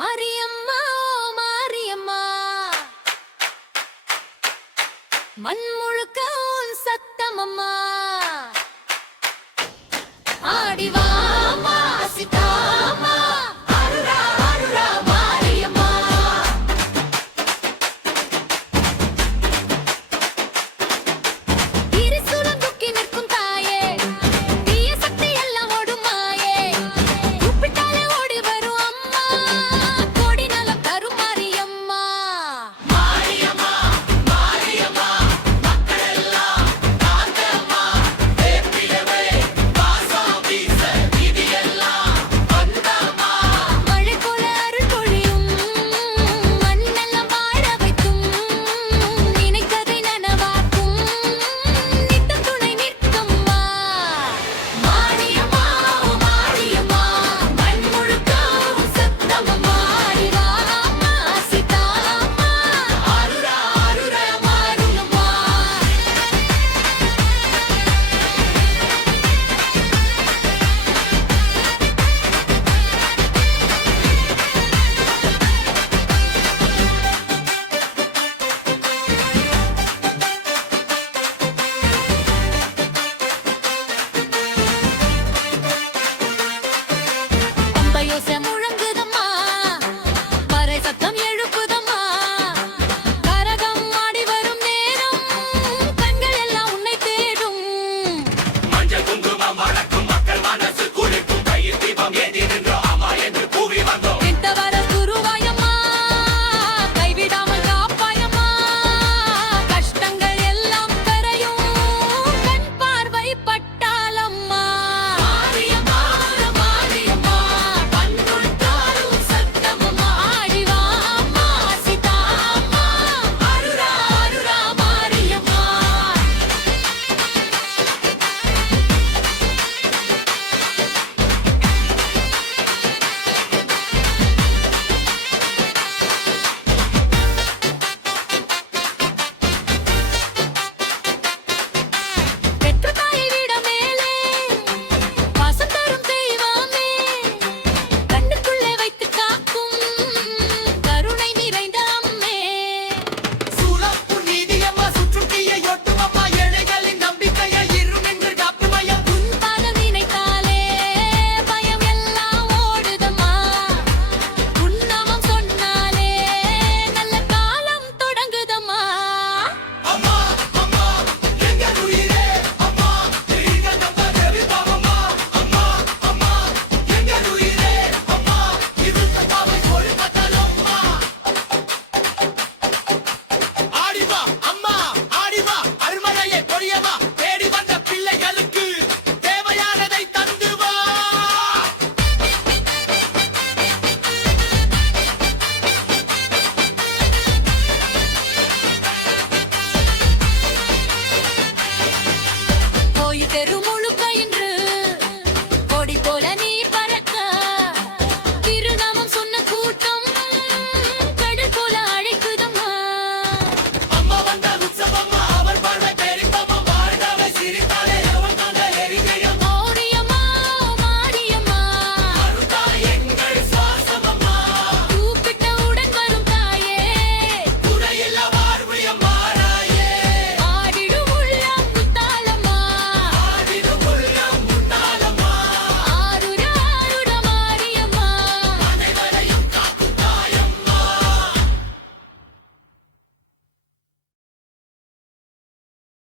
மாரியம்மா மாரியம்மா. மண் முழுக்க உன் சத்தமம்மா ஆடிவா